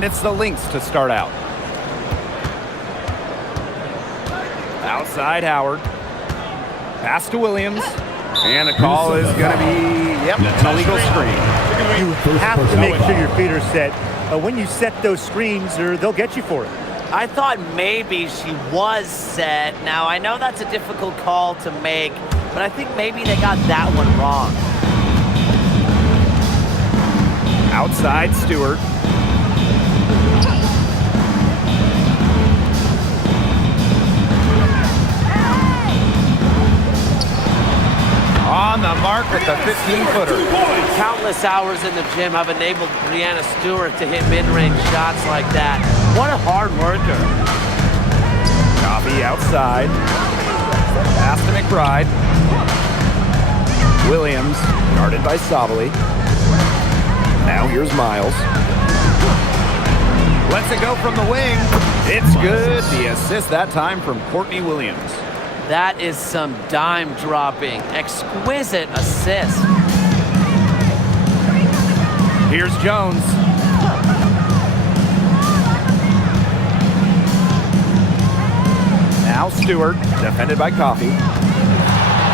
And it's the Lynx to start out. Outside Howard. Pass to Williams. And the call is going to be, an illegal screen. You have to make sure your feet are set. When you set those screens, they'll get you for it. I thought maybe she was set. Now, I know that's a difficult call to make, but I think maybe they got that one wrong. Outside Stewart. On the mark with the 15-footer. Countless hours in the gym have enabled Breanna Stewart to hit mid-range shots like that. What a hard worker. Coffee outside. Pass to McBride. Williams, guarded by Sabali. Now here's Miles. Lets it go from the wing. It's good. The assist that time from Courtney Williams. That is some dime dropping. Exquisite assist. Here's Jones. Now Stewart, defended by Coffee.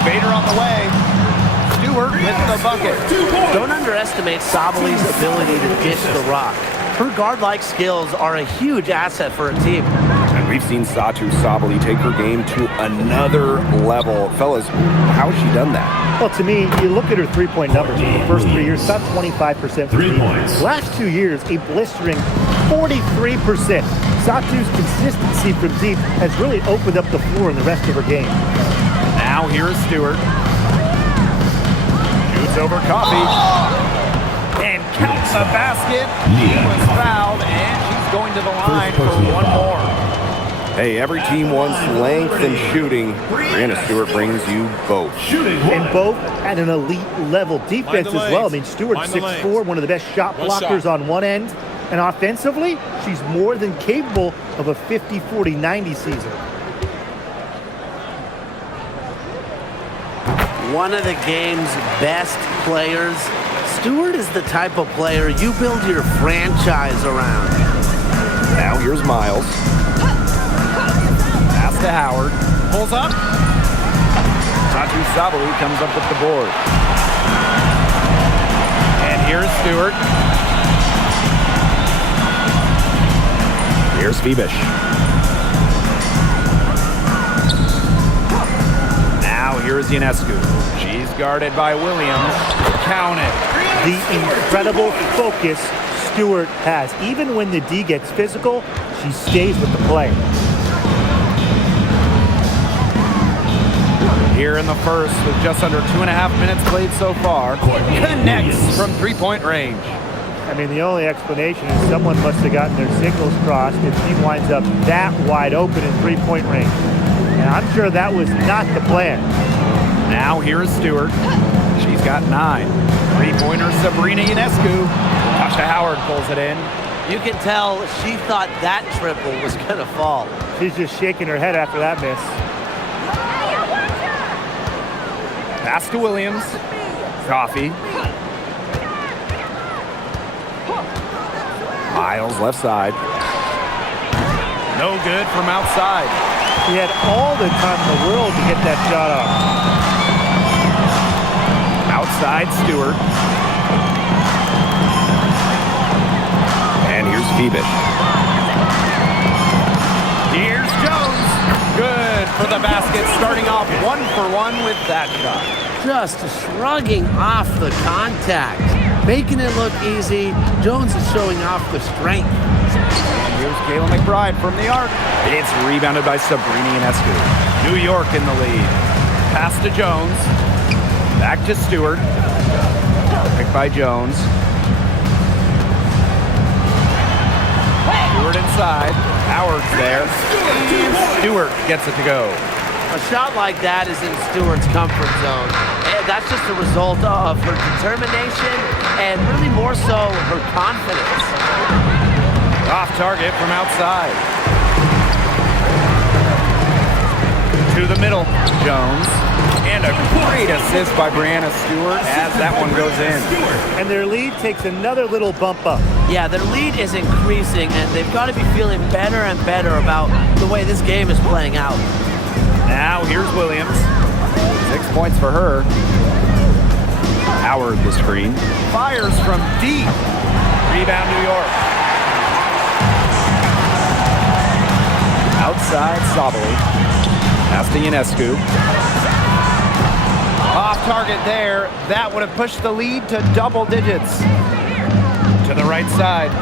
Bader on the way. Stewart with the bucket. Don't underestimate Sabali's ability to dish the rock. Her guard-like skills are a huge asset for a team. And we've seen Satu Sabali take her game to another level. Fellas, how has she done that? Well, to me, you look at her three-point numbers in the first 3 years, about 25% for 3 points. Last 2 years, a blistering 43%. Satu's consistency from deep has really opened up the floor in the rest of her game. Now here's Stewart. Shoots over Coffee. And counts the basket. She was fouled, and she's going to the line for one more. Hey, every team wants length and shooting. Breanna Stewart brings you both. And both at an elite level. Defense as well. I mean, Stewart's 6'4", one of the best shot blockers on one end. And offensively, she's more than capable of a 50-40-90 season. One of the game's best players. Stewart is the type of player you build your franchise around. Now here's Miles. Pass to Howard. Pulls up. Satu Sabali comes up with the board. And here's Stewart. Here's Phoebish. Now here's Ionescu. She's guarded by Williams. Count it. The incredible focus Stewart has. Even when the D gets physical, she stays with the play. Here in the first, with just under 2.5 minutes played so far, connects from three-point range. I mean, the only explanation is someone must have gotten their signals crossed if she winds up that wide open in three-point range. And I'm sure that was not the plan. Now here is Stewart. She's got 9. Three-pointer Sabrina Ionescu. Tasha Howard pulls it in. You can tell she thought that triple was going to fall. She's just shaking her head after that miss. Pass to Williams. Coffee. Miles left side. No good from outside. He had all the time in the world to get that shot off. Outside Stewart. And here's Phoebish. Here's Jones. Good for the basket, starting off 1-for-1 with that shot. Just shrugging off the contact. Making it look easy. Jones is showing off the strength. And here's Kayla McBride from the arc. It's rebounded by Sabrina Ionescu. New York in the lead. Pass to Jones. Back to Stewart. Picked by Jones. Stewart inside. Howard's there. And Stewart gets it to go. A shot like that is in Stewart's comfort zone. And that's just a result of her determination and really more so her confidence. Off target from outside. To the middle. Jones. And a great assist assist by Brianna Stewart as that one goes in. And their lead takes another little bump up. Yeah, their lead is increasing, and they've got to be feeling better and better about the way this game is playing out. Now here's Williams. 6 points for her. Howard the screen. Fires from deep. Rebound New York. Outside Sabali. Pass to Ionescu. Off target there. That would have pushed the lead to double digits. To the right side.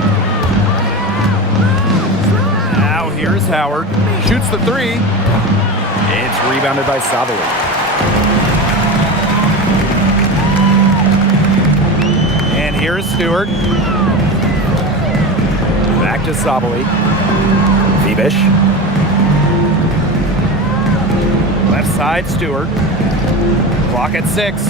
Now here's Howard. Shoots the three. It's rebounded by Sabali. And here's Stewart. Back to Sabali. Fibish. Left side, Stewart. Clock at 6.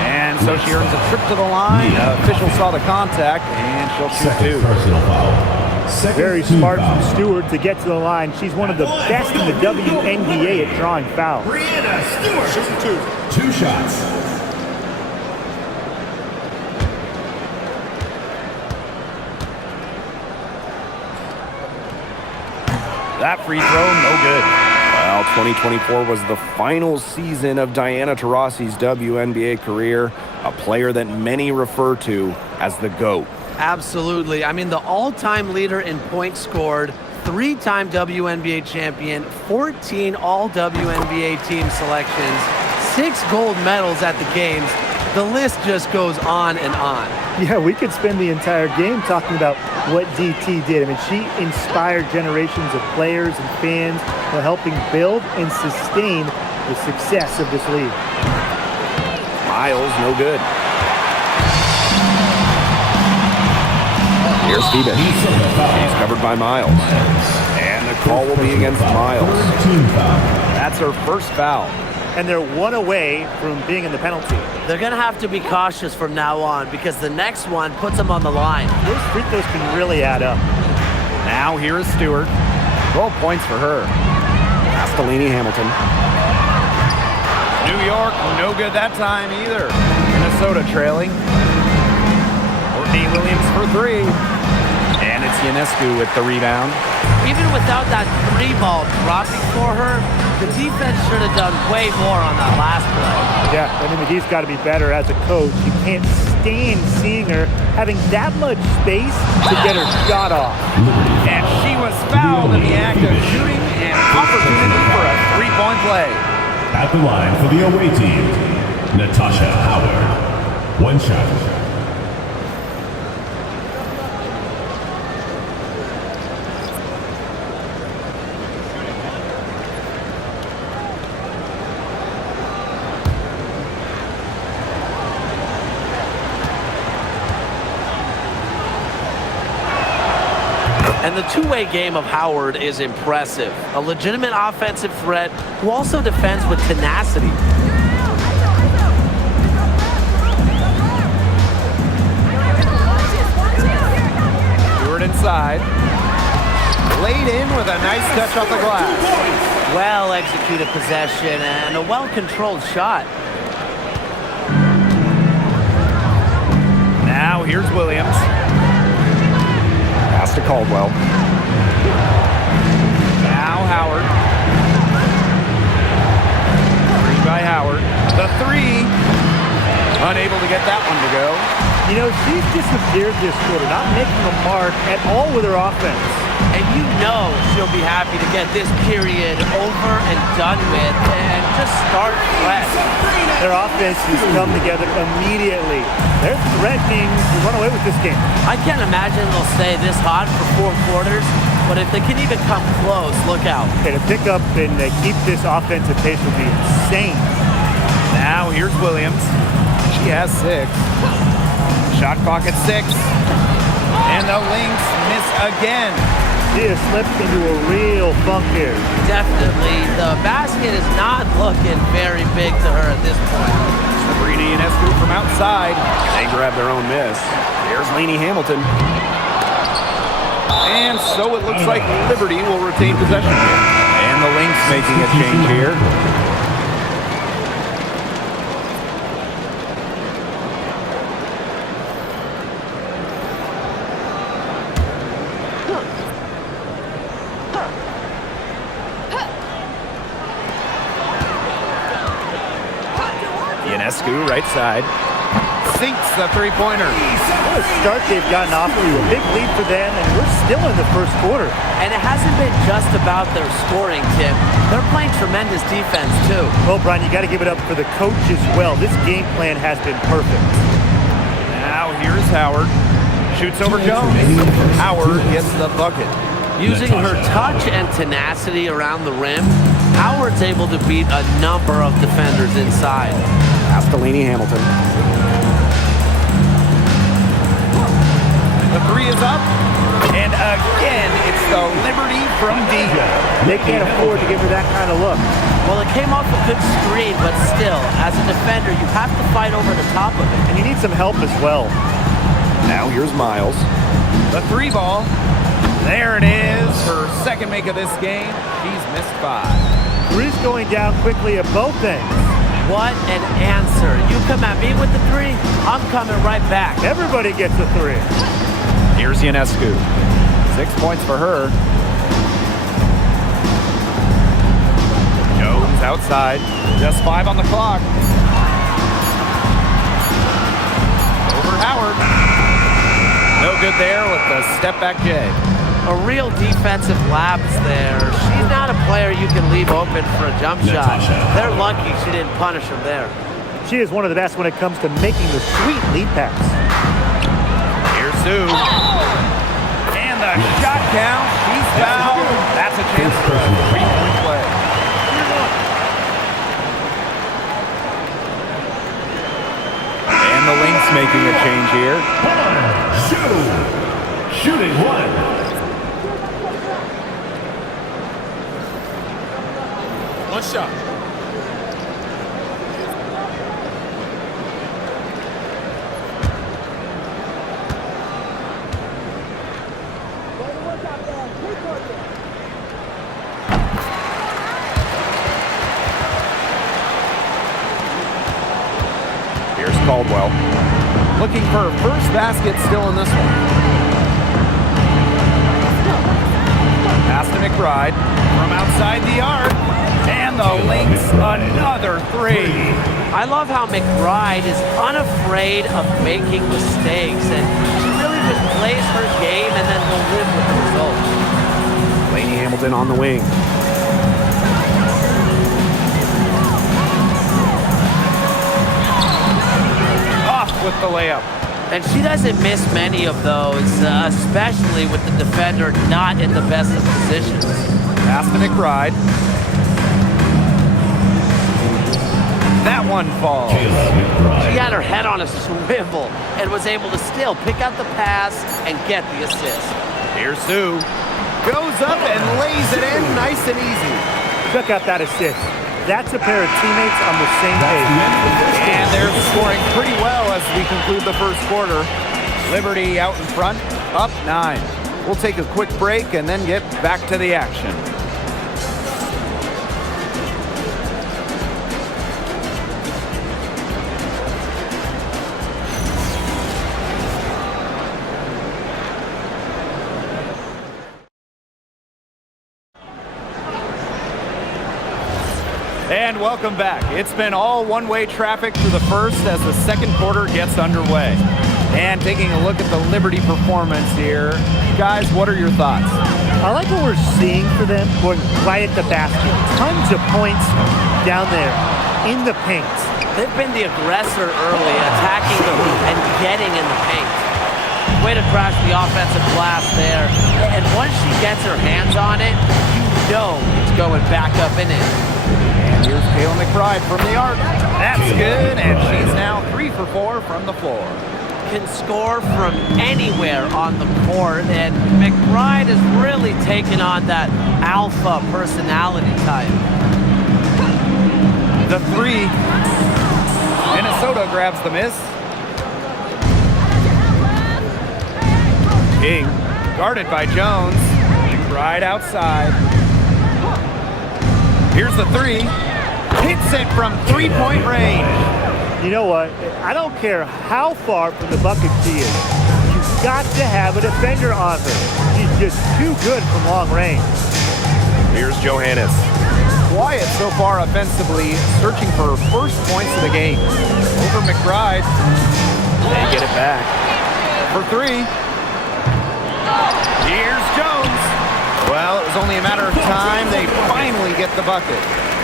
And so she earns a trip to the line. Official saw the contact, and she'll shoot two. Personal foul. Very smart from Stewart to get to the line. She's one of the best in the WNBA at drawing fouls. Brianna Stewart. Shooting two shots. That free throw, no good. Well, 2024 was the final season of Diana Taurasi's WNBA career, a player that many refer to as the GOAT. Absolutely. I mean, the all-time leader in points scored, 3-time WNBA champion, 14 all-WNBA team selections, 6 gold medals at the games. The list just goes on and on. Yeah, we could spend the entire game talking about what DT did. I mean, she inspired generations of players and fans while helping build and sustain the success of this league. Miles, no good. Here's Fibish. He's covered by Miles. And the call will be against Miles. That's her first foul. And they're one away from being in the penalty. They're going to have to be cautious from now on because the next one puts them on the line. Those free throws can really add up. Now here is Stewart. 12 points for her. Castellini Hamilton. New York, no good that time either. Minnesota trailing. Courtney Williams for 3. And it's Ionescu with the rebound. Even without that 3-ball dropping for her, the defense should have done way more on that last play. Yeah, I mean, McGee's got to be better as a coach. You can't stand seeing her having that much space to get her shot off. And she was fouled in the act of shooting, and opportunity for a 3-point play. At the line for the away team, Natasha Howard. 1 shot. And the two-way game of Howard is impressive. A legitimate offensive threat who also defends with tenacity. Stewart inside. Laid in with a nice touch off the glass. Well-executed possession and a well-controlled shot. Now here's Williams. Pass to Caldwell. Now Howard. 3 by Howard. The 3. Unable to get that one to go. You know, she's disappeared this quarter, not making a mark at all with her offense. And you know she'll be happy to get this period over and done with and just start fresh. Their offense has come together immediately. They're threatening to run away with this game. I can't imagine they'll stay this hot for 4 quarters, but if they can even come close, look out. Okay, to pick up and keep this offensive pace would be insane. Now here's Williams. She has 6. Shot clock at 6. And the Lynx miss again. She has slipped into a real funk here. Definitely, the basket is not looking very big to her at this point. Sabrina Ionescu from outside. They grab their own miss. Here's Lainey Hamilton. And so it looks like Liberty will retain possession here. And the Lynx making a change here. Ionescu, right side. Sinks the three-pointer. What a start they've gotten off to. A big lead for them, and we're still in the first quarter. And it hasn't been just about their scoring, Tim. They're playing tremendous defense, too. Well, Brian, you got to give it up for the coach as well. This game plan has been perfect. Now here's Howard. Shoots over Jones. Howard gets the bucket. Using her touch and tenacity around the rim, Howard's able to beat a number of defenders inside. Pass to Lainey Hamilton. The three is up. And again, it's the Liberty from D. They can't afford to give her that kind of look. Well, it came off a good screen, but still, as a defender, you have to fight over the top of it. And you need some help as well. Now here's Miles. The three ball. There it is. Her second make of this game. She's missed 5. Three's going down quickly at both ends. What an answer. You come at me with the three, I'm coming right back. Everybody gets a three. Here's Ionescu. 6 points for her. Jones outside. Just 5 on the clock. Over Howard. No good there with the step back J. A real defensive lapse there. She's not a player you can leave open for a jump shot. They're lucky she didn't punish him there. She is one of the best when it comes to making the sweet lead pass. Here's Sue. And the shot count. She's fouled. That's a chance for a 3-point play. And the Lynx making a change here. Shooting 1. One shot. Here's Caldwell. Looking for her first basket still in this one. Pass to McBride from outside the arc. And the Lynx, another three. I love how McBride is unafraid of making mistakes, and she really just plays her game and then will live with the results. Lainey Hamilton on the wing. Off with the layup. And she doesn't miss many of those, especially with the defender not in the best of positions. Pass to McBride. That one falls. She had her head on a swivel and was able to still pick out the pass and get the assist. Here's Sue. Goes up and lays it in nice and easy. Check out that assist. That's a pair of teammates on the same page. And they're scoring pretty well as we conclude the first quarter. Liberty out in front, up 9. We'll take a quick break and then get back to the action. And welcome back. It's been all one-way traffic through the first as the second quarter gets underway. And taking a look at the Liberty performance here, guys, what are your thoughts? I like what we're seeing for them going right at the basket. Tons of points down there in the paint. They've been the aggressor early, attacking the hoop and getting in the paint. Way to crash the offensive glass there. And once she gets her hands on it, you know it's going back up and in. And here's Kayla McBride from the arc. That's good, and she's now 3 for 4 from the floor. Can score from anywhere on the court, and McBride has really taken on that alpha personality type. The three. Minnesota grabs the miss. King Guarded by Jones. Right outside. Here's the three. Hits it from three-point range. You know what? I don't care how far from the bucket she is. You've got to have a defender on her. She's just too good from long range. Here's Johannes. Quiet so far offensively, searching for her first points of the game. Over McBride. They get it back. For three. Here's Jones. Well, it was only a matter of time. They finally get the bucket.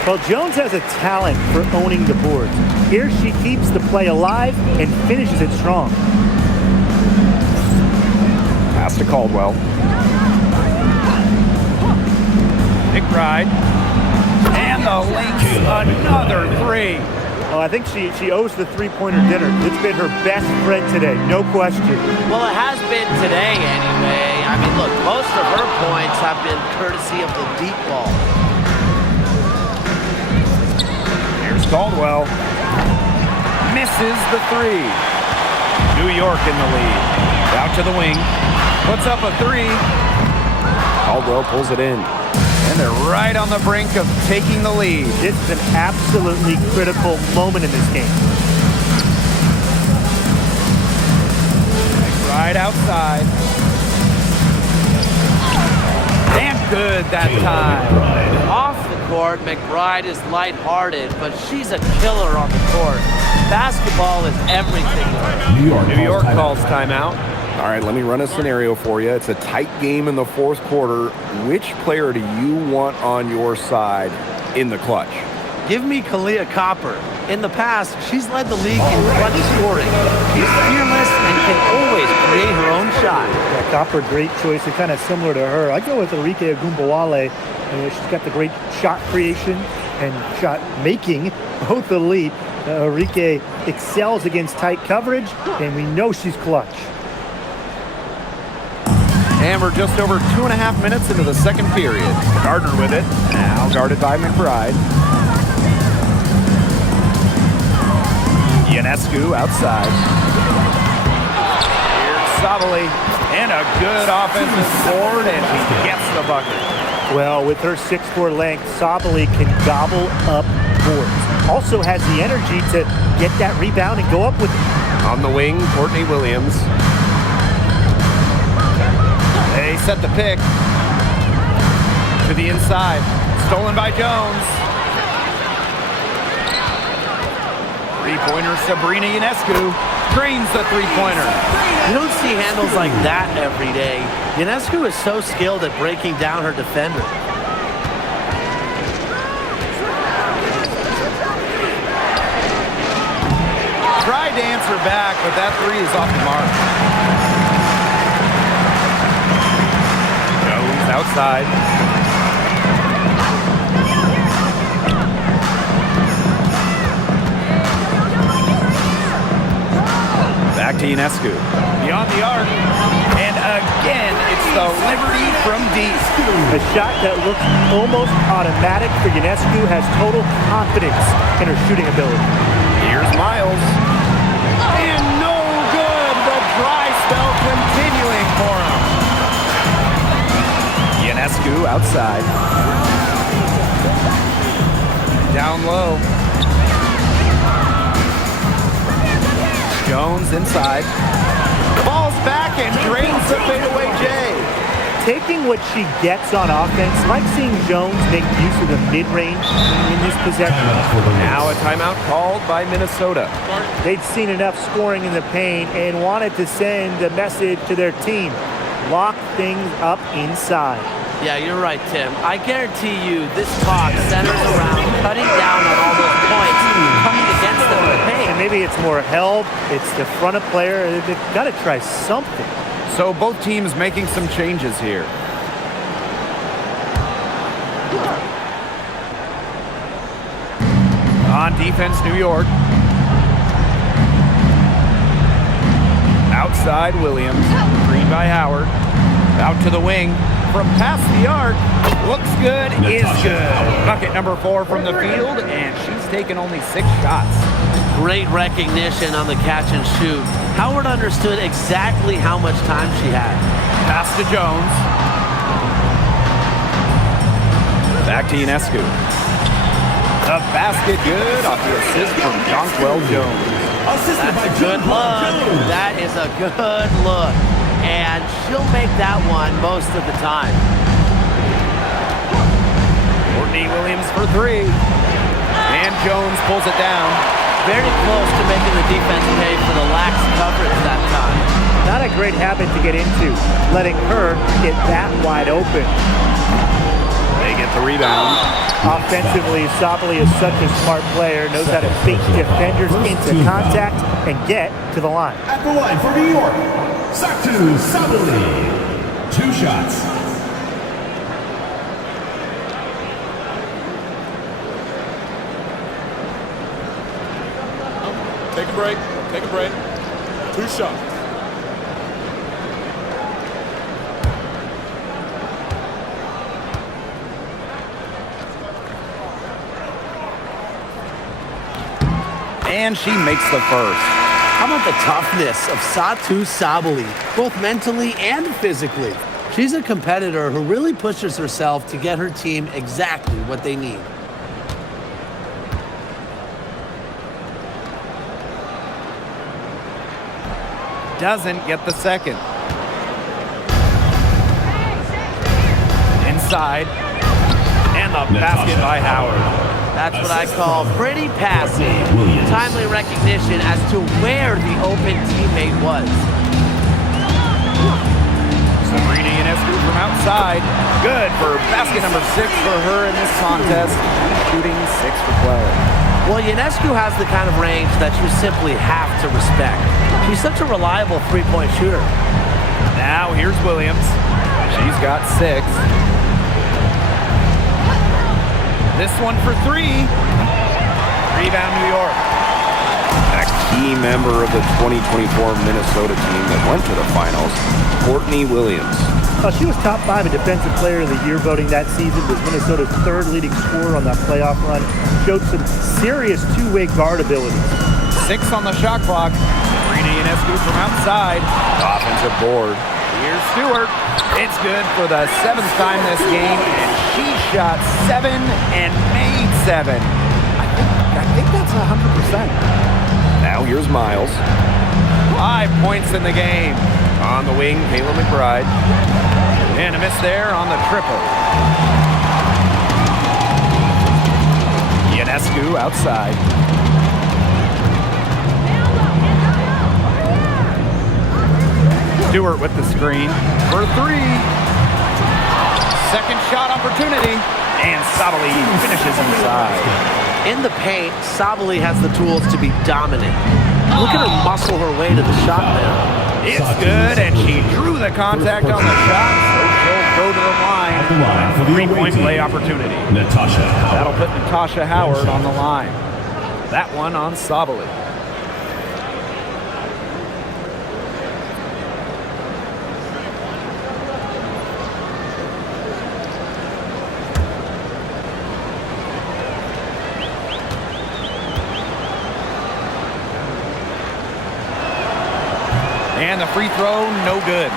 Well, Jones has a talent for owning the boards. Here she keeps the play alive and finishes it strong. Pass to Caldwell. McBride. And the Lynx, another three. Oh, I think she owes the three-pointer dinner. It's been her best friend today, no question. Well, it has been today anyway. I mean, look, most of her points have been courtesy of the deep ball. Here's Caldwell. Misses the three. New York in the lead. Out to the wing. Puts up a three. Caldwell pulls it in. And they're right on the brink of taking the lead. This is an absolutely critical moment in this game. Right outside. Damn good that time. Off the court, McBride is lighthearted, but she's a killer on the court. Basketball is everything to her. New York calls timeout. All right, let me run a scenario for you. It's a tight game in the fourth quarter. Which player do you want on your side in the clutch? Give me Kalia Copper. In the past, she's led the league in clutch scoring. She's fearless and can always create her own shot. Yeah, Copper, great choice. It's kind of similar to her. I go with Enrique Agumbawale. She's got the great shot creation and shot making, both elite. Enrique excels against tight coverage, and we know she's clutch. And we're just over 2.5 minutes into the second period. Gardner with it. Now guarded by McBride. Ionescu outside. Here's Sabali. And a good offensive board, and he gets the bucket. Well, with her 6'4" length, Sabali can gobble up boards. Also has the energy to get that rebound and go up with it. On the wing, Courtney Williams. They set the pick to the inside. Stolen by Jones. Three-pointer, Sabrina Ionescu drains the three-pointer. You don't see handles like that every day. Ionescu is so skilled at breaking down her defender. Tried to answer back, but that three is off the mark. Outside. Back to Ionescu. Beyond the arc. And again, it's the Liberty from deep. A shot that looks almost automatic for Ionescu has total confidence in her shooting ability. Here's Miles. And no good. The dry spell continuing for him. Ionescu outside. Down low. Jones inside. Falls back and drains the fadeaway J. Taking what she gets on offense, like seeing Jones make use of the mid-range in this possession. Now a timeout called by Minnesota. They'd seen enough scoring in the paint and wanted to send a message to their team. Lock things up inside. Yeah, you're right, Tim. I guarantee you this talk centers around cutting down on all those points coming against them in the paint. And maybe it's more help. It's the front of player. They've got to try something. So both teams making some changes here. On defense, New York. Outside, Williams. Screen by Howard. Out to the wing. From past the arc. Looks good, is good. Bucket number 4 from the field, and she's taken only 6 shots. Great recognition on the catch and shoot. Howard understood exactly how much time she had. Pass to Jones. Back to Ionescu. The basket good off the assist from Jonquel Jones. That's a good look. That is a good look. And she'll make that one most of the time. Courtney Williams for three. And Jones pulls it down. Very close to making the defense pay for the lax coverage that time. Not a great habit to get into, letting her get that wide open. They get the rebound. Offensively, Sabally is such a smart player, knows how to beat defenders into contact and get to the line. At the line for New York, Satu Sabali. 2 shots. Take a break. Take a break. 2 shots. And she makes the first. How about the toughness of Satu Sabally, both mentally and physically? She's a competitor who really pushes herself to get her team exactly what they need. Doesn't get the second. Inside. And the basket by Howard. That's what I call pretty passing. Timely recognition as to where the open teammate was. Sabrina Ionescu from outside. Good for basket number 6 for her in this contest. Shooting 6 for 12. Well, Ionescu has the kind of range that you simply have to respect. She's such a reliable three-point shooter. Now here's Williams. She's got 6. This one for 3. Rebound, New York. A key member of the 2024 Minnesota team that went to the finals, Courtney Williams. She was top 5 in Defensive Player of the Year voting that season, was Minnesota's 3rd leading scorer on that playoff run. Showed some serious two-way guard abilities. 6 on the shot clock. Sabrina Ionescu from outside. Offensive board. Here's Stewart. It's good for the 7th time this game, and she shot 7 and made 7. I think that's 100%. Now here's Miles. 5 points in the game. On the wing, Kayla McBride. And a miss there on the triple. Ionescu outside. Stewart with the screen for 3. Second shot opportunity, and Sabally finishes inside. In the paint, Sabally has the tools to be dominant. Look at her muscle her way to the shot there. It's good, and she drew the contact on the shot, so she'll go to the line. At the line for the 3-point away play team, opportunity. Natasha Howard. That'll put Natasha Howard on the line. That one on Sabally. And the free throw, no good.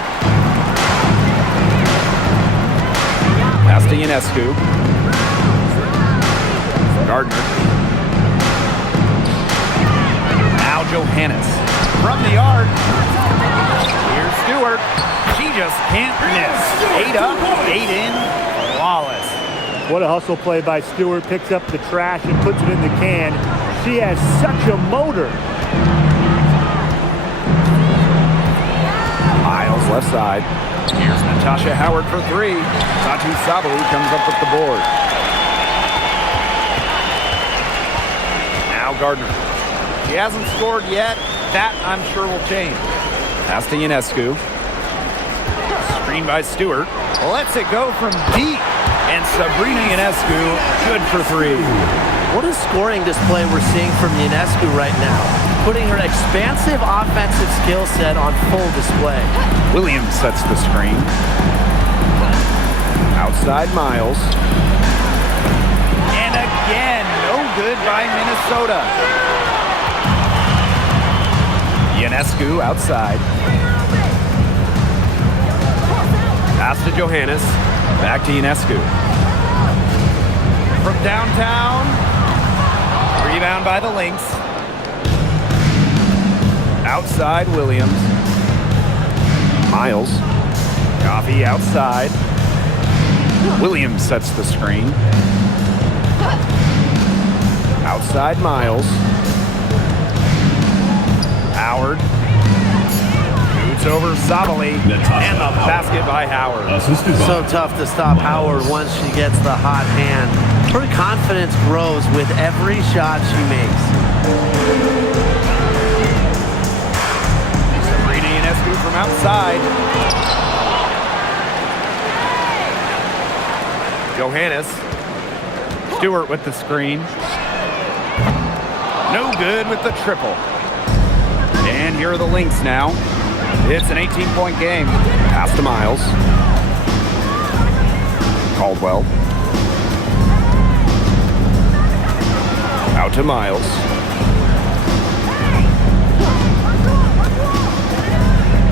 Pass to Ionescu. Gardner. Now Johannes. From the arc. Here's Stewart. She just can't miss. 8 up, 8 in. Flawless. What a hustle play by Stewart. Picks up the trash and puts it in the can. She has such a motor. Miles left side. Here's Natasha Howard for 3. Satu Sabally comes up with the board. Now Gardner. She hasn't scored yet. That, I'm sure, will change. Pass to Ionescu. Screen by Stewart. Lets it go from deep. And Sabrina Ionescu, good for 3. What a scoring display we're seeing from Ionescu right now, putting her expansive offensive skill set on full display. Williams sets the screen. Outside Miles. And again, no good by Minnesota. Ionescu outside. Pass to Johannes. Back to Ionescu. From downtown. Rebound by the Lynx. Outside Williams. Miles. Coffee outside. Williams sets the screen. Outside Miles. Howard. Shoots over Sabali. And the basket by Howard. So tough to stop Howard once she gets the hot hand. Her confidence grows with every shot she makes. Sabrina Ionescu from outside. Johannes. Stewart with the screen. No good with the triple. And here are the Lynx now. It's an 18-point game. Pass to Miles. Caldwell. Out to Miles.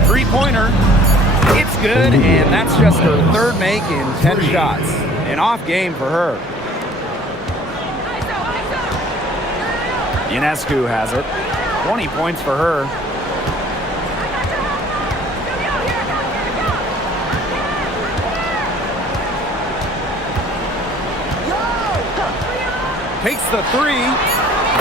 Three-pointer. It's good, and that's just her third make in 10 shots. An off game for her. Ionescu has it. 20 points for her. Takes the three.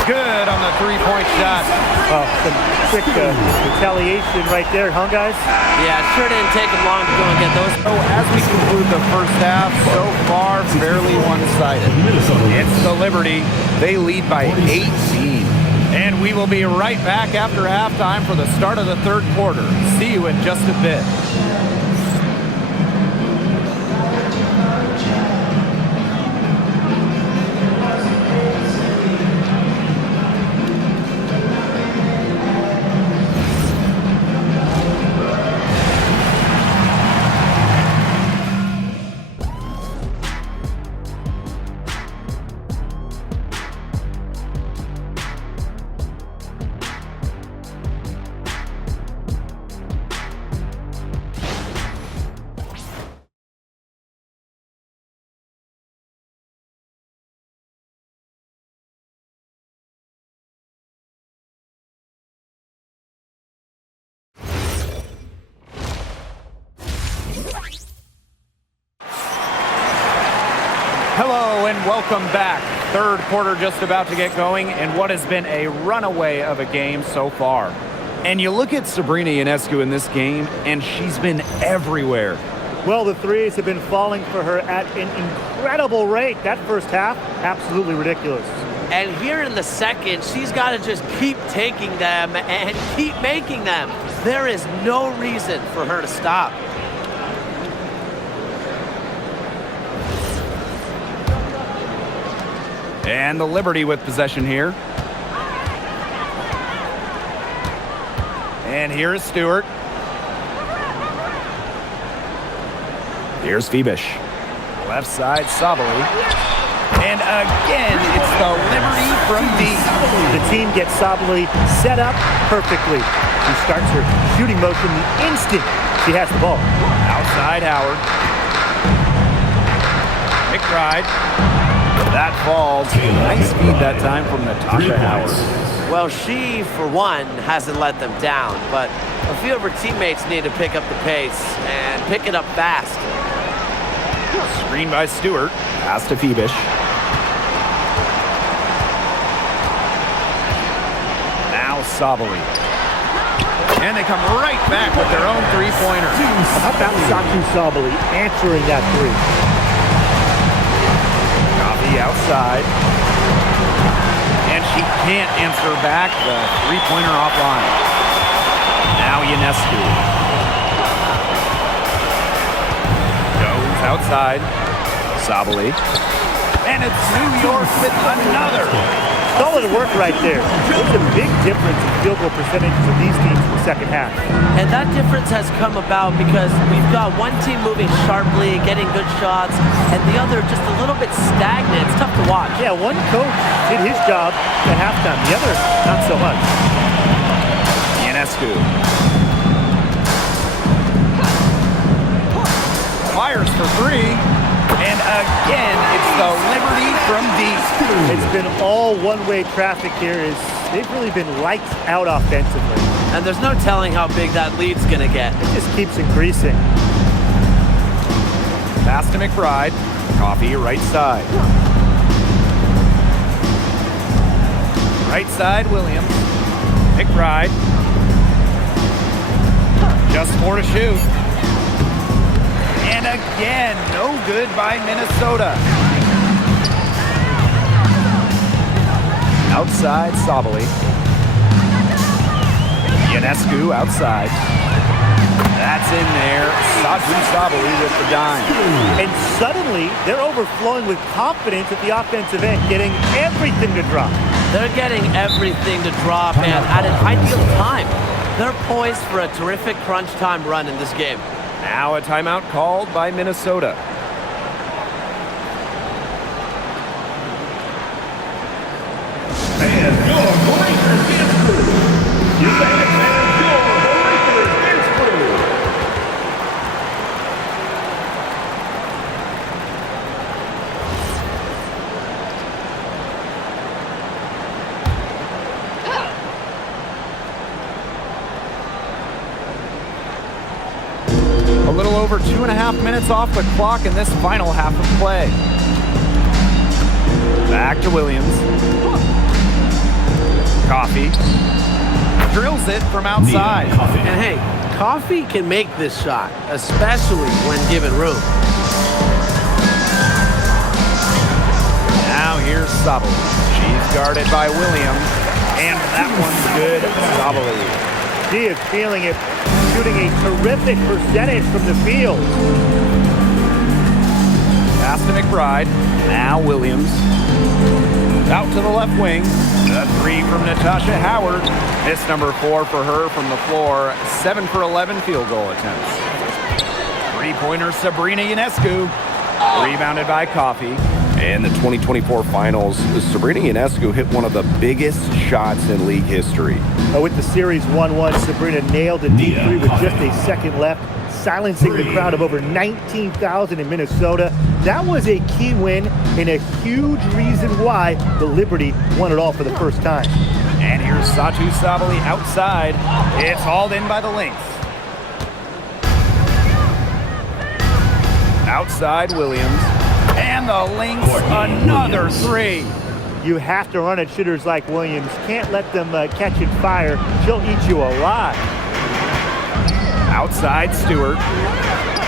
Good on the three-point shot. Oh, some quick retaliation right there, huh, guys? Yeah, it sure didn't take them long to go and get those. So as we conclude the first half, so far fairly one-sided. It's the Liberty. They lead by 18. And we will be right back after halftime for the start of the third quarter. See you in just a bit. Hello and welcome back. Third quarter just about to get going, and what has been a runaway of a game so far. And you look at Sabrina Ionescu in this game, and she's been everywhere. Well, the threes have been falling for her at an incredible rate. That first half, absolutely ridiculous. And here in the second, she's got to just keep taking them and keep making them. There is no reason for her to stop. And the Liberty with possession here. And here is Stewart. Here's Phoebish. Left side, Sabali. And again, it's the Liberty from deep. The team gets Sabali set up perfectly. She starts her shooting motion the instant she has the ball. Outside Howard. McBride. That falls. Nice feed that time from Natasha Howard. Well, she, for one, hasn't let them down, but a few of her teammates need to pick up the pace and pick it up fast. Screen by Stewart. Pass to Phoebish. Now Sabali. And they come right back with their own three-pointer. How about Saku Sabali answering that three? Coffee outside. And she can't answer back the three-pointer offline. Now Ionescu. Goes outside. Sabali. And it's New York with another. Solid work right there. There's a big difference in field goal percentages of these teams in the second half. And that difference has come about because we've got one team moving sharply, getting good shots, and the other just a little bit stagnant. It's tough to watch. Yeah, one coach did his job at halftime. The other, not so much. Ionescu. fires for three. And again, it's the Liberty from deep. It's been all one-way traffic here. They've really been lights out offensively. And there's no telling how big that lead's going to get. It just keeps increasing. Pass to McBride. Coffee right side. Right side, Williams. McBride. Just 4 to shoot. And again, no good by Minnesota. Outside, Sabali. Ionescu outside. That's in there. Satu Sabali with the dime. And suddenly, they're overflowing with confidence at the offensive end, getting everything to drop. They're getting everything to drop, and at an ideal time. They're poised for a terrific crunch time run in this game. Now a timeout called by Minnesota. And your Blazers dance crew. You say it, man. Your Blazers dance crew. A little over 2.5 minutes off the clock in this final half of play. Back to Williams. Coffee. Drills it from outside. And hey, Coffee can make this shot, especially when given room. Now here's Sabali. She's guarded by Williams. And that one's good. Sabali. She is feeling it, shooting a terrific percentage from the field. Pass to McBride. Now Williams. Out to the left wing. The three from Natasha Howard. Miss number 4 for her from the floor. 7 for 11 field goal attempts. Three-pointer Sabrina Ionescu. Rebounded by Coffee. In the 2024 finals, Sabrina Ionescu hit one of the biggest shots in league history. With the series 1-1, Sabrina nailed a deep three with just a second left, silencing the crowd of over 19,000 in Minnesota. That was a key win and a huge reason why the Liberty won it all for the first time. And here's Satu Sabali outside. It's hauled in by the Lynx. Outside Williams. And the Lynx, another three. You have to run at shooters like Williams. Can't let them catch and fire. She'll eat you alive. Outside Stewart.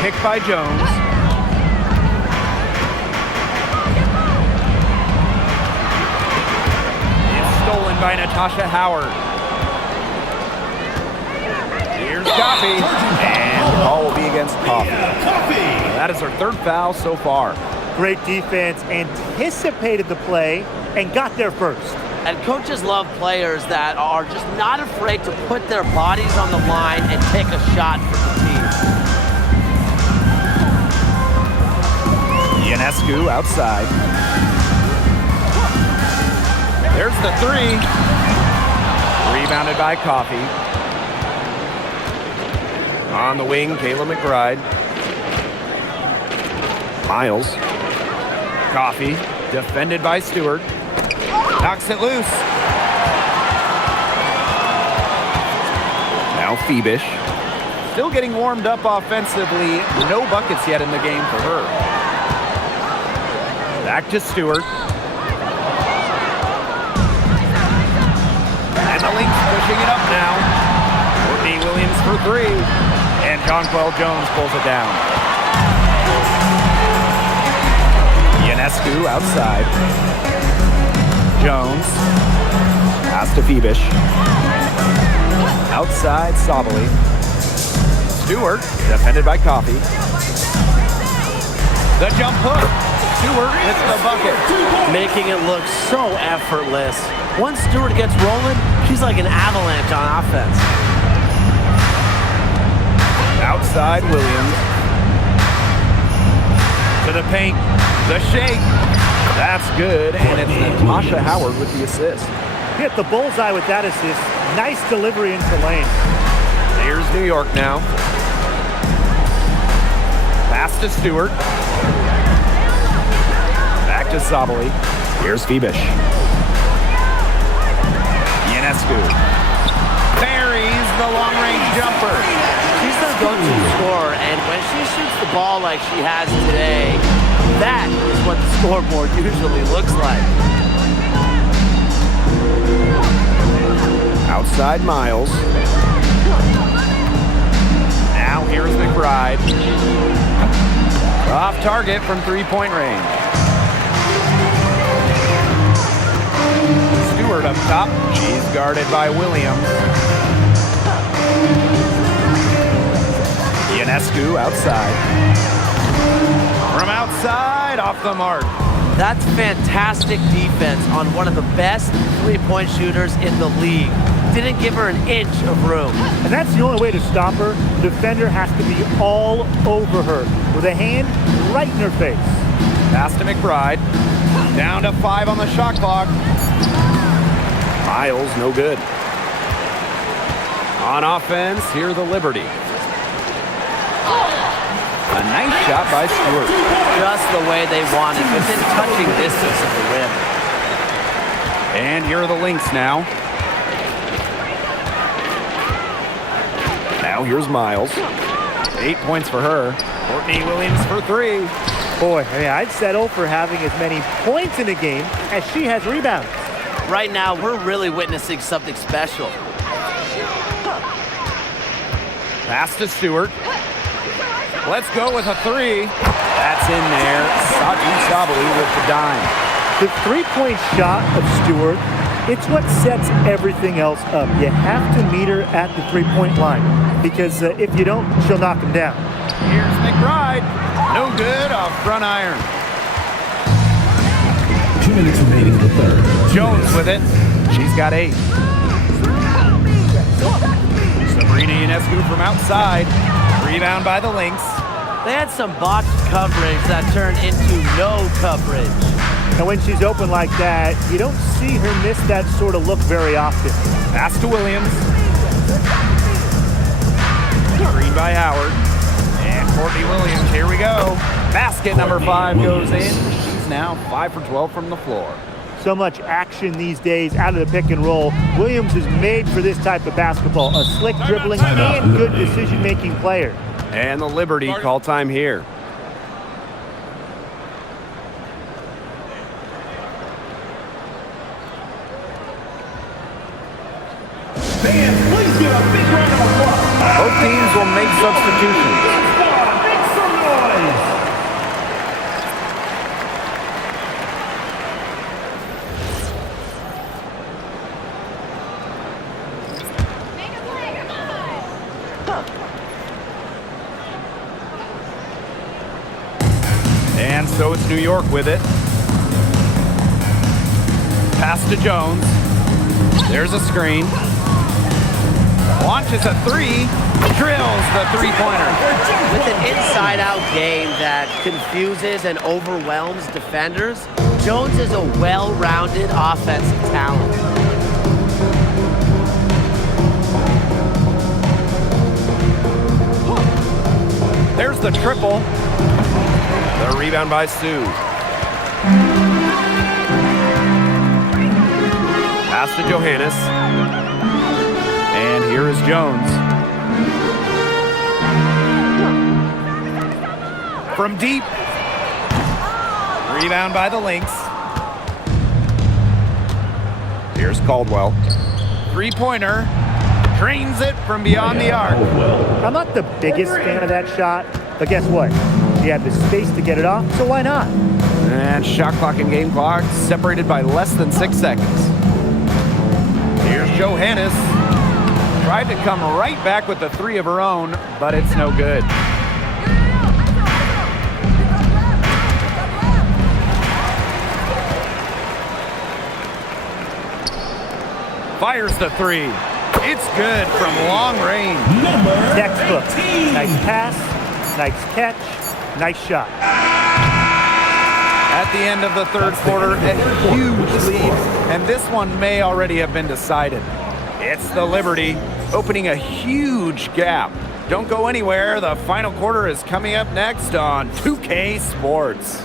Picked by Jones. It's stolen by Natasha Howard. Here's Coffee. And the call will be against Coffee. That is her 3rd foul so far. Great defense, anticipated the play, and got there first. And coaches love players that are just not afraid to put their bodies on the line and take a shot for the team. Ionescu outside. There's the three. Rebounded by Coffee. On the wing, Kayla McBride. Miles. Coffee, defended by Stewart. Knocks it loose. Now Phoebish. Still getting warmed up offensively. No buckets yet in the game for her. Back to Stewart. And the Lynx pushing it up now. Courtney Williams for three. And Jonquel Jones pulls it down. Ionescu outside. Jones. Pass to Phoebish. Outside Sabali. Stewart, defended by Coffee. The jump hook. Stewart hits the bucket. Making it look so effortless. Once Stewart gets rolling, she's like an avalanche on offense. Outside Williams. To the paint. The shake. That's good. And it's Natasha Howard with the assist. Hit the bullseye with that assist. Nice delivery into lane. Here's New York now. Pass to Stewart. Back to Sabali. Here's Fibish. Ionescu buries the long-range jumper. She's their go-to scorer, and when she shoots the ball like she has today, that is what the scoreboard usually looks like. Outside Miles. Now here's McBride. Off target from three-point range. Stewart up top. She's guarded by Williams. Ionescu outside. From outside, off the mark. That's fantastic defense on one of the best three-point shooters in the league. Didn't give her an inch of room. And that's the only way to stop her. The defender has to be all over her with a hand right in her face. Pass to McBride. Down to 5 on the shot clock. Miles, no good. On offense, here the Liberty. A nice shot by Stewart. Just the way they wanted, within touching distance of the rim. And here are the Lynx now. Now here's Miles. 8 points for her. Courtney Williams for 3. Boy, I mean, I'd settle for having as many points in a game as she has rebounds. Right now, we're really witnessing something special. Pass to Stewart. Let's go with a 3. That's in there. Saju Sabali with the dime. The three-point shot of Stewart, it's what sets everything else up. You have to meet her at the three-point line because if you don't, she'll knock him down. Here's McBride. No good off front iron. 2 minutes remaining in the third. Jones with it. She's got 8. Sabrina Ionescu from outside. Rebound by the Lynx. They had some box coverage that turned into no coverage. And when she's open like that, you don't see her miss that sort of look very often. Pass to Williams. Screen by Howard. And Courtney Williams, here we go. Basket number 5 goes in. She's now 5 for 12 from the floor. So much action these days out of the pick and roll. Williams is made for this type of basketball. A slick dribbling and good decision-making player. And the Liberty call time here. Fans, please give a big round of applause. Both teams will make substitutions. Make some noise. And so it's New York with it. Pass to Jones. There's a screen. Launches a 3. Drills the three-pointer. With an inside-out game that confuses and overwhelms defenders, Jones is a well-rounded offensive talent. There's the triple. The rebound by Sue. Pass to Johannes. And here is Jones. From deep. Rebound by the Lynx. Here's Caldwell. Three-pointer. Drains it from beyond the arc. I'm not the biggest fan of that shot, but guess what? You have the space to get it off, so why not? And shot clock and game clock separated by less than 6 seconds. Here's Johannes. Tried to come right back with the 3 of her own, but it's no good. Fires the 3. It's good from long range. Textbook. Nice pass, nice catch, nice shot. At the end of the third quarter, a huge lead, and this one may already have been decided. It's the Liberty opening a huge gap. Don't go anywhere. The final quarter is coming up next on 2K Sports.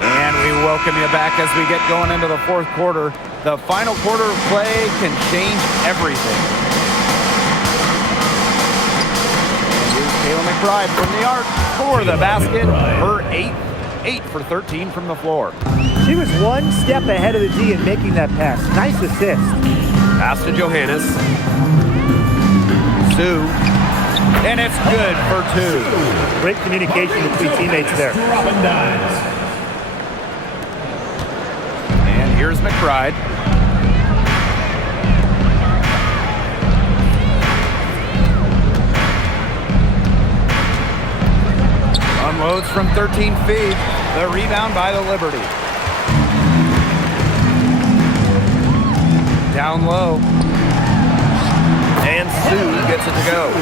And we welcome you back as we get going into the fourth quarter. The final quarter of play can change everything. Kayla McBride from the arc for the basket. Her 8 for 13 from the floor. She was one step ahead of the D in making that pass. Nice assist. Pass to Johannes. Sue. And it's good for 2. Great communication between teammates there. And here's McBride. Unloads from 13 feet. The rebound by the Liberty. Down low. And Sue gets it to go.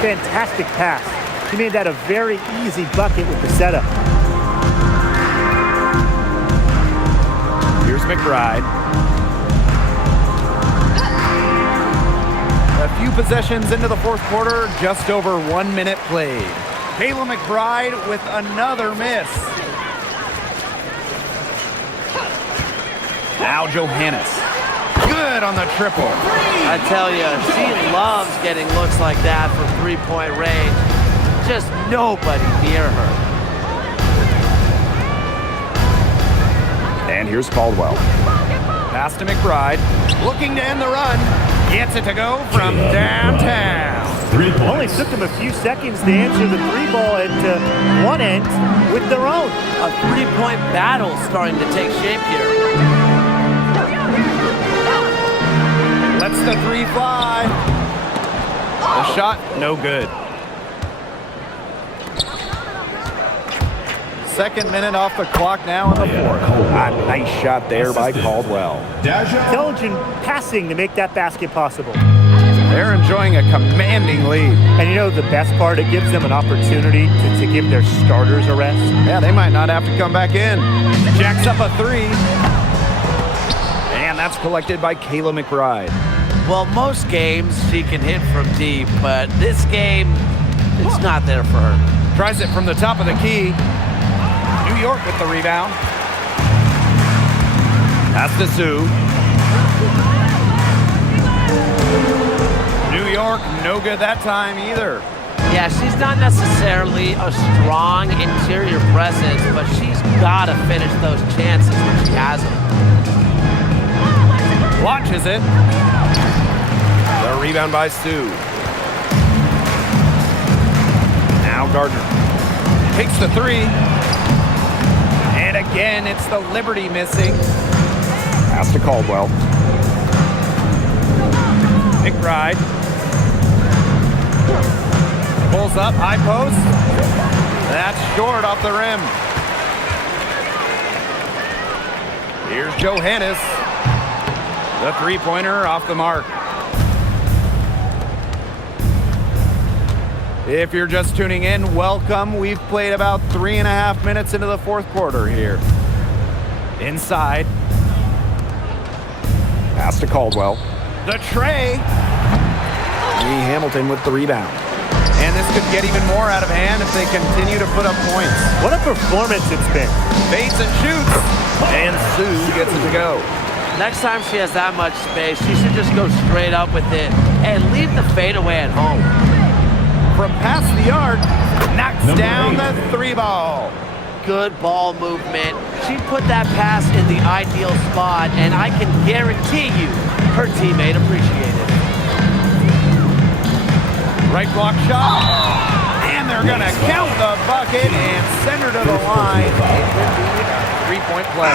Fantastic pass. She made that a very easy bucket with the setup. Here's McBride. A few possessions into the fourth quarter, just over 1 minute played. Kayla McBride with another miss. Now Johannes. Good on the triple. I tell you, she loves getting looks like that from three-point range. Just nobody near her. And here's Caldwell. Pass to McBride. Looking to end the run. Gets it to go from downtown. Only took them a few seconds to answer the three ball at one end with their own. A three-point battle starting to take shape here. Lets the 3 fly. The shot, no good. Second minute off the clock now in the fourth. A nice shot there by Caldwell. Intelligent passing to make that basket possible. They're enjoying a commanding lead. And you know the best part, it gives them an opportunity to give their starters a rest. Yeah, they might not have to come back in. Jacks up a 3. And that's collected by Kayla McBride. Well, most games she can hit from deep, but this game, it's not there for her. Tries it from the top of the key. New York with the rebound. Pass to Sue. New York, no good that time either. Yeah, she's not necessarily a strong interior presence, but she's got to finish those chances when she has them. Launches it. The rebound by Sue. Now Gardner. Takes the 3. And again, it's the Liberty missing. Pass to Caldwell. McBride. Pulls up, high post. That's short off the rim. Here's Johannes. The three-pointer off the mark. If you're just tuning in, welcome. We've played about 3.5 minutes into the fourth quarter here. Inside. Pass to Caldwell. The tray. Lee Hamilton with the rebound. And this could get even more out of hand if they continue to put up points. What a performance it's been. Bates and shoots. And Sue gets it to go. Next time she has that much space, she should just go straight up with it and leave the fadeaway at home. From past the arc, knocks down the 3 ball. Good ball movement. She put that pass in the ideal spot, and I can guarantee you her teammate appreciated it. Right block shot. And they're going to count the bucket and send her to the line. It could be a 3-point play.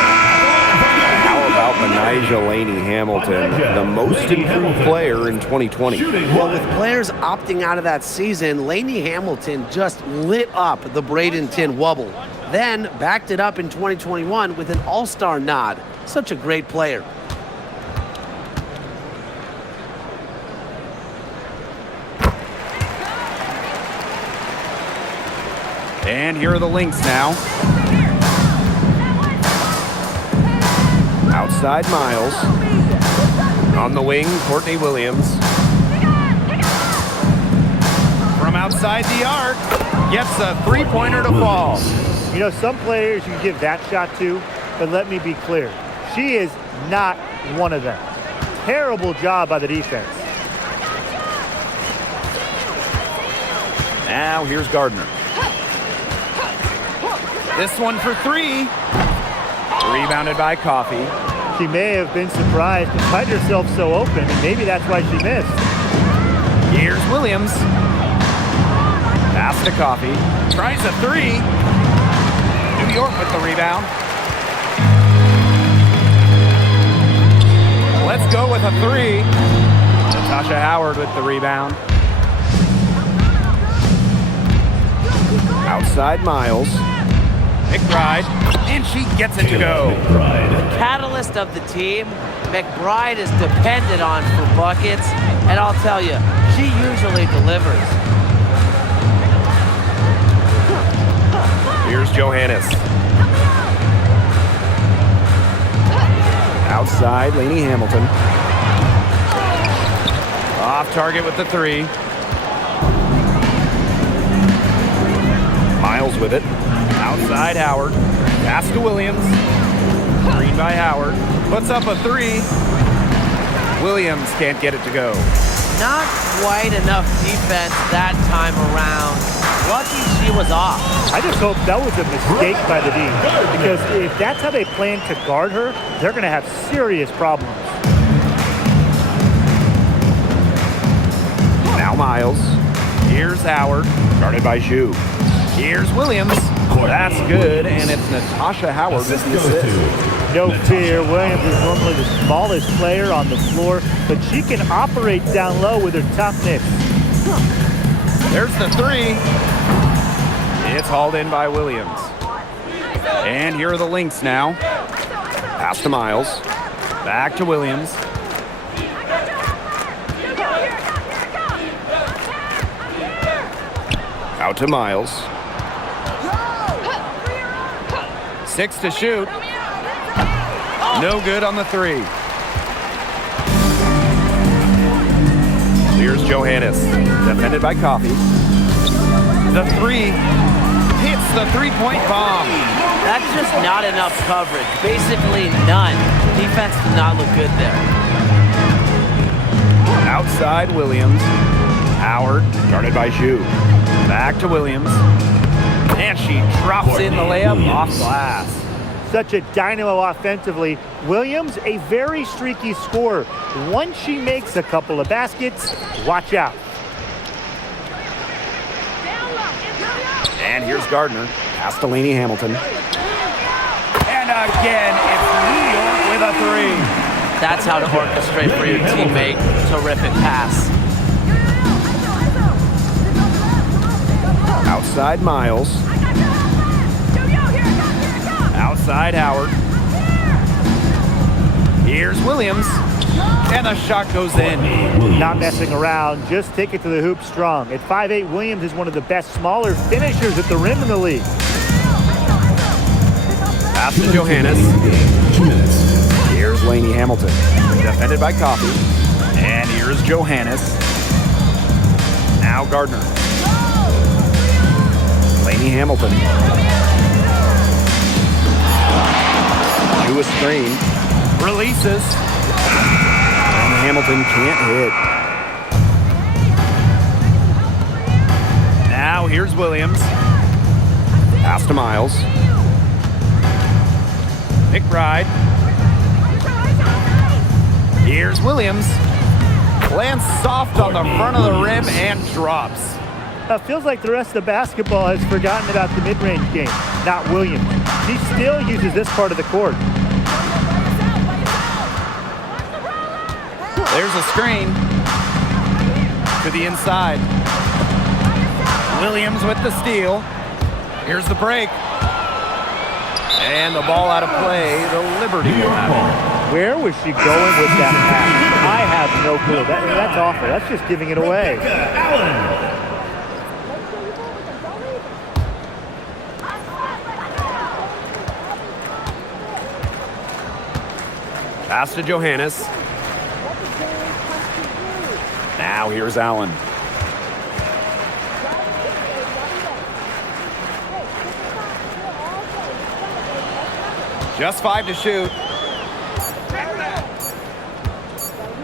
How about Menija Laney Hamilton, the most improved player in 2020? Well, with players opting out of that season, Laney Hamilton just lit up the Bradenton Wubble. Then backed it up in 2021 with an all-star nod. Such a great player. And here are the Lynx now. Outside Miles. On the wing, Courtney Williams. From outside the arc, gets a three-pointer to fall. You know, some players you can give that shot to, but let me be clear. She is not one of them. Terrible job by the defense. Now here's Gardner. This one for three. Rebounded by Coffey. She may have been surprised to find herself so open, and maybe that's why she missed. Here's Williams. Pass to Coffey. Tries a three. New York with the rebound. Let's go with a three. Natasha Howard with the rebound. Outside Miles. McBride, and she gets it to go. Catalyst of the team, McBride is dependent on for buckets, and I'll tell you, she usually delivers. Here's Johannes. Outside, Lainey Hamilton. Off target with the three. Miles with it. Outside Howard. Pass to Williams. Screen by Howard. Puts up a three. Williams can't get it to go. Not quite enough defense that time around. Lucky she was off. I just hope that was a mistake by the D, because if that's how they plan to guard her, they're going to have serious problems. Now Miles. Here's Howard. Guarded by Zhu. Here's Williams. That's good, and it's Natasha Howard with the assist. No fear, Williams is normally the smallest player on the floor, but she can operate down low with her toughness. There's the three. It's hauled in by Williams. And here are the Lynx now. Pass to Miles. Back to Williams. Out to Miles. 6 to shoot. No good on the three. Here's Johannes. Defended by Coffey. The three hits the three-point bomb. That's just not enough coverage. Basically none. Defense did not look good there. Outside Williams. Howard, guarded by Zhu. Back to Williams. And she drops in the layup off glass. Such a dynamo offensively. Williams, a very streaky scorer. Once she makes a couple of baskets, watch out. And here's Gardner. Pass to Lainey Hamilton. And again, it's New York with a three. That's how to orchestrate for your teammate. Terrific pass. Outside Miles. Outside Howard. Here's Williams. And the shot goes in. Not messing around, just take it to the hoop strong. At 5'8", Williams is one of the best smaller finishers at the rim in the league. Pass to Johannes. Here's Lainey Hamilton. Defended by Coffey. And here's Johannes. Now Gardner. Lainey Hamilton. To a screen. Releases. And Hamilton can't hit. Now here's Williams. Pass to Miles. McBride. Here's Williams. Lands soft on the front of the rim and drops. Feels like the rest of the basketball has forgotten about the mid-range game, not Williams. He still uses this part of the court. There's a screen to the inside. Williams with the steal. Here's the break. And the ball out of play. The Liberty will have it. Where was she going with that pass? I have no clue. That's awful. That's just giving it away. Pass to Johannes. Now here's Allen. Just 5 to shoot.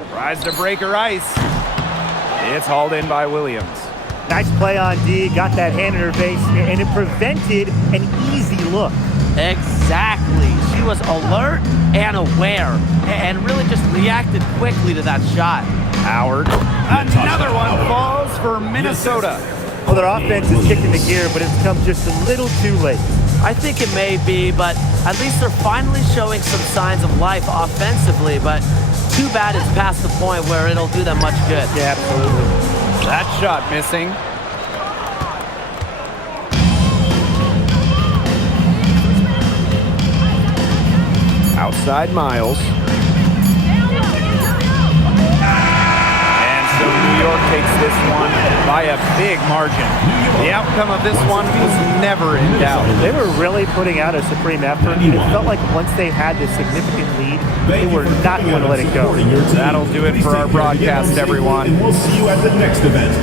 Tries to break her ice. It's hauled in by Williams. Nice play on D, got that hand in her face, and it prevented an easy look. Exactly. She was alert and aware and really just reacted quickly to that shot. Howard. Another one falls for Minnesota. Well, their offense is kicked into gear, but it's come just a little too late. I think it may be, but at least they're finally showing some signs of life offensively, but too bad it's past the point where it'll do them much good. Yeah, absolutely. That shot missing. Outside Miles. And so New York takes this one by a big margin. The outcome of this one was never in doubt. They were really putting out a supreme effort. It felt like once they had this significant lead, they were not going to let it go. That'll do it for our broadcast, everyone. And we'll see you at the next event.